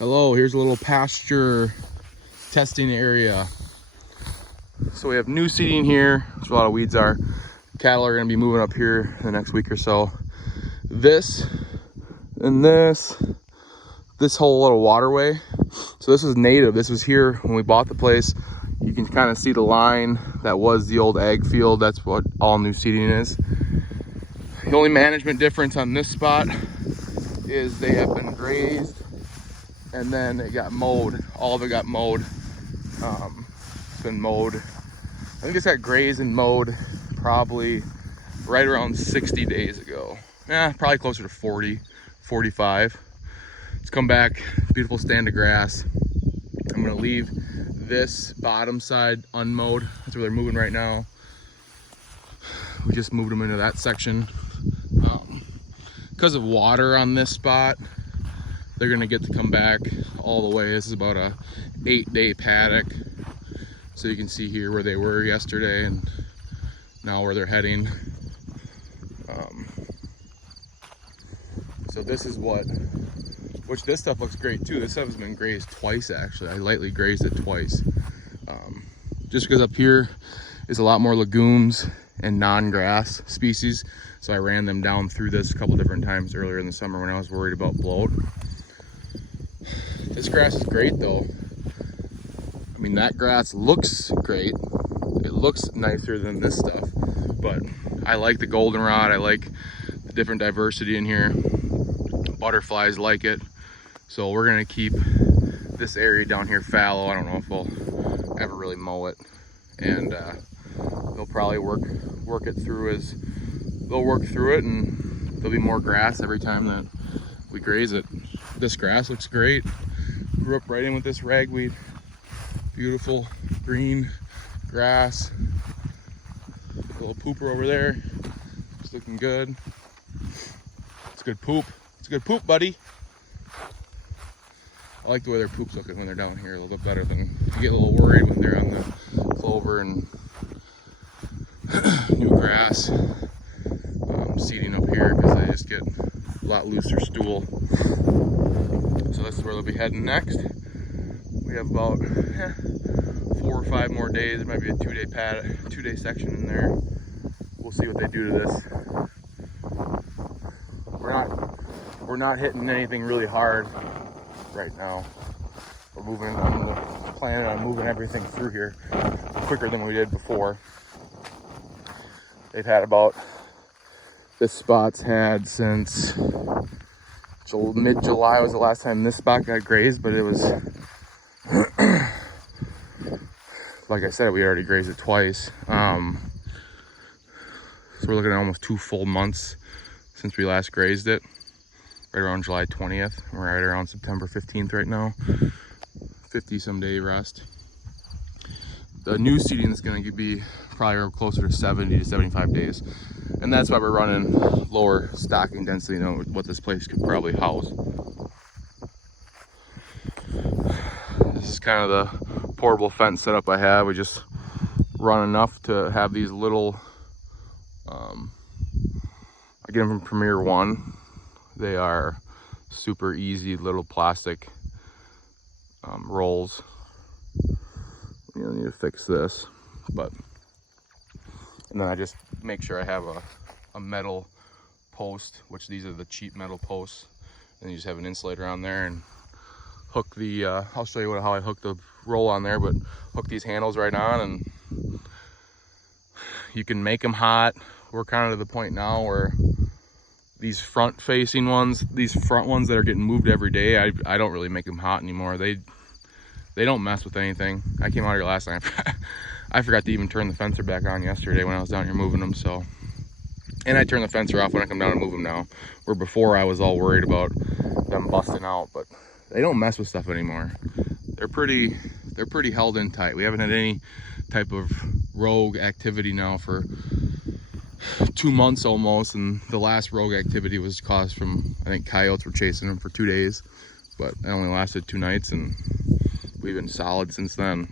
Hello, here's a little pasture testing area. So we have new seeding here. That's where a lot of weeds are. Cattle are gonna be moving up here in the next week or so. This and this whole little waterway. So this was native. This was here when we bought the place. You can kind of see the line that was the old ag field. That's what all new seeding is. The only management difference on this spot is they have been grazed and then it got mowed. All of it got mowed. Been mowed. I think it's got grazed and mowed probably right around 60 days ago. Yeah, probably closer to 40, 45. Let's come back, beautiful stand of grass. I'm gonna leave this bottom side unmowed. That's where they're moving right now. We just moved them into that section. Because of water on this spot, they're gonna get to come back all the way. This is about a 8-day paddock. So you can see here where they were yesterday and now where they're heading. So this is which this stuff looks great too. This stuff has been grazed twice actually. I lightly grazed it twice. Just because up here is a lot more legumes and non-grass species. So I ran them down through this a couple different times earlier in the summer when I was worried about bloat. This grass is great though. I mean, that grass looks great. It looks nicer than this stuff, but I like the goldenrod. I like the different diversity in here. Butterflies like it. So we're gonna keep this area down here fallow. I don't know if we'll ever really mow it. And they'll probably work it through as they'll work through it, and there'll be more grass every time that we graze it. This grass looks great. Grew up right in with this ragweed. Beautiful green grass. A little pooper over there. It's looking good. It's good poop. It's good poop, buddy. I like the way their poop's looking when they're down here a little bit better than you get a little worried when they're on the clover and new grass. Seeding up here because they just get a lot looser stool. So this is where they'll be heading next. We have about 4 or 5 more days. There might be a 2-day section in there. We'll see what they do to this. We're not hitting anything really hard right now. I'm planning on moving everything through here quicker than we did before. They've had this spot's had since mid-July was the last time this spot got grazed, but it was, like I said, we already grazed it twice. So we're looking at almost 2 full months since we last grazed it, right around July 20th. We're right around September 15th right now, 50-some day rest. The new seeding is going to be probably closer to 70 to 75 days. And that's why we're running lower stocking density than what this place could probably house. This is kind of the portable fence setup I have. We just run enough to have these little, I get them from Premier One. They are super easy little plastic rolls. You know, need to fix this, and then I just make sure I have a metal post, which these are the cheap metal posts, and you just have an insulator on there and hook the I'll show you how I hook the roll on there, but hook these handles right on, and you can make them hot. We're kind of to the point now where these front facing ones, these front ones that are getting moved every day, I don't really make them hot anymore. They don't mess with anything. I came out here last night. I forgot to even turn the fencer back on yesterday when I was down here moving them. So, and I turn the fencer off when I come down and move them now. Where before I was all worried about them busting out, but they don't mess with stuff anymore. They're pretty held in tight. We haven't had any type of rogue activity now for 2 months almost, and the last rogue activity was caused from, I think, coyotes were chasing them for 2 days, but it only lasted 2 nights, and we've been solid since then.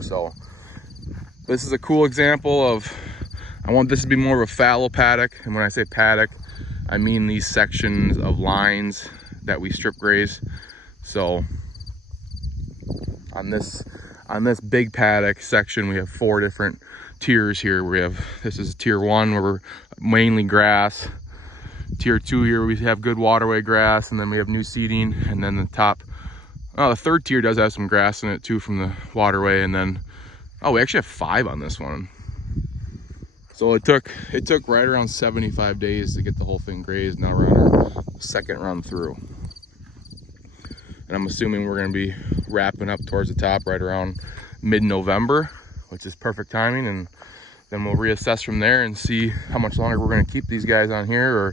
So this is a cool example of, I want this to be more of a fallow paddock. And when I say paddock, I mean these sections of lines that we strip graze. So on this big paddock section, we have 4 different tiers here. This is tier 1 where we're mainly grass. Tier 2 here we have good waterway grass, and then we have new seeding, and then the top, the 3rd tier does have some grass in it too from the waterway, and then we actually have 5 on this one. So it took right around 75 days to get the whole thing grazed. Now we're on our 2nd run through, and I'm assuming we're going to be wrapping up towards the top right around mid-November, which is perfect timing, and then we'll reassess from there and see how much longer we're going to keep these guys on here, or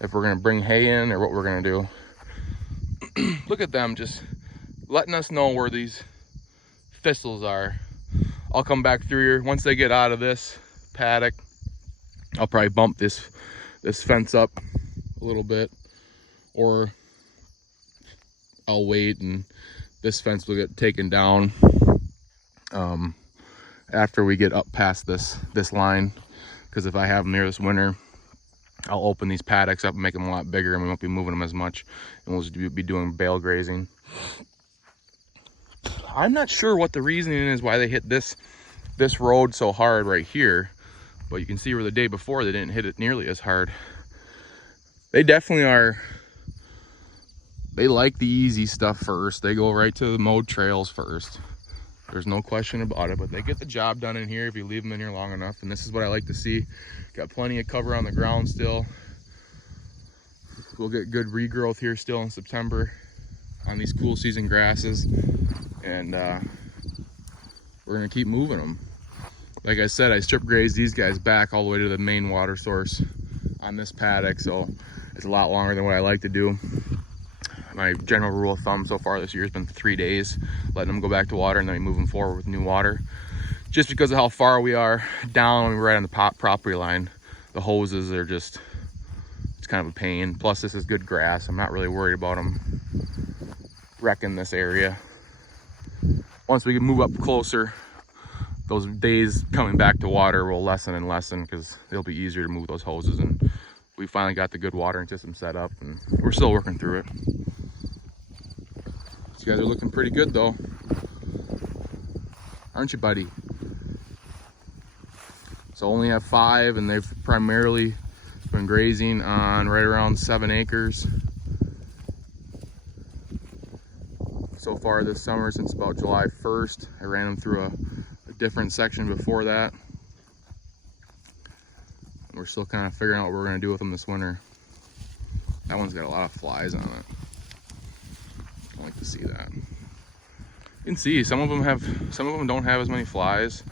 if we're going to bring hay in, or what we're going to do. Look at them just letting us know where these thistles are. I'll come back through here once they get out of this paddock. I'll probably bump this fence up a little bit, or I'll wait and this fence will get taken down after we get up past this line, because if I have them there this winter, I'll open these paddocks up and make them a lot bigger, and we won't be moving them as much, and we'll just be doing bale grazing. I'm not sure what the reasoning is why they hit this road so hard right here, but you can see where the day before they didn't hit it nearly as hard. They definitely are. They like the easy stuff first. They go right to the mowed trails first. There's no question about it, but they get the job done in here if you leave them in here long enough, and this is what I like to see. Got plenty of cover on the ground still. We'll get good regrowth here still in September on these cool season grasses, and we're gonna keep moving them. Like I said, I strip grazed these guys back all the way to the main water source on this paddock, so it's a lot longer than what I like to do. My general rule of thumb so far this year has been 3 days, letting them go back to water, and then we move them forward with new water. Just because of how far we are down, we're right on the property line. The hoses are just, it's kind of a pain. Plus this is good grass. I'm not really worried about them wrecking this area. Once we can move up closer, those days coming back to water will lessen and lessen, because it'll be easier to move those hoses, and we finally got the good watering system set up, and we're still working through it. These guys are looking pretty good though, aren't you, buddy? So only have 5, and they've primarily been grazing on right around 7 acres so far this summer, since about July 1st. I ran them through a different section before that. And we're still kind of figuring out what we're going to do with them this winter. That one's got a lot of flies on it. I like to see that. You can see some of them don't have as many flies.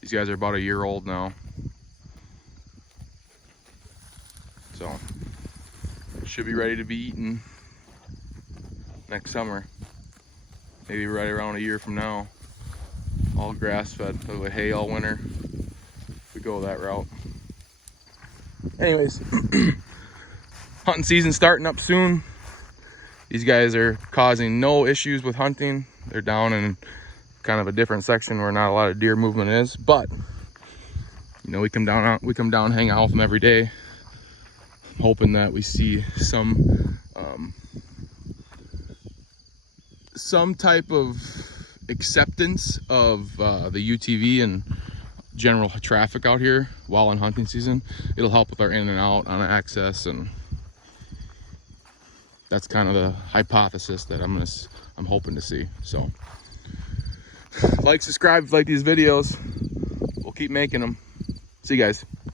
These guys are about a year old now, so should be ready to be eaten next summer, maybe right around a year from now. All grass fed with hay all winter if we go that route. Anyways, hunting season starting up soon. These guys are causing no issues with hunting. They're down in kind of a different section where not a lot of deer movement is, but you know, we come down, hang out with them every day, hoping that we see some type of acceptance of the UTV and general traffic out here while in hunting season. It'll help with our in and out on access, and that's kind of the hypothesis that I'm hoping to see. So like, subscribe if you like these videos. We'll keep making them. See you guys.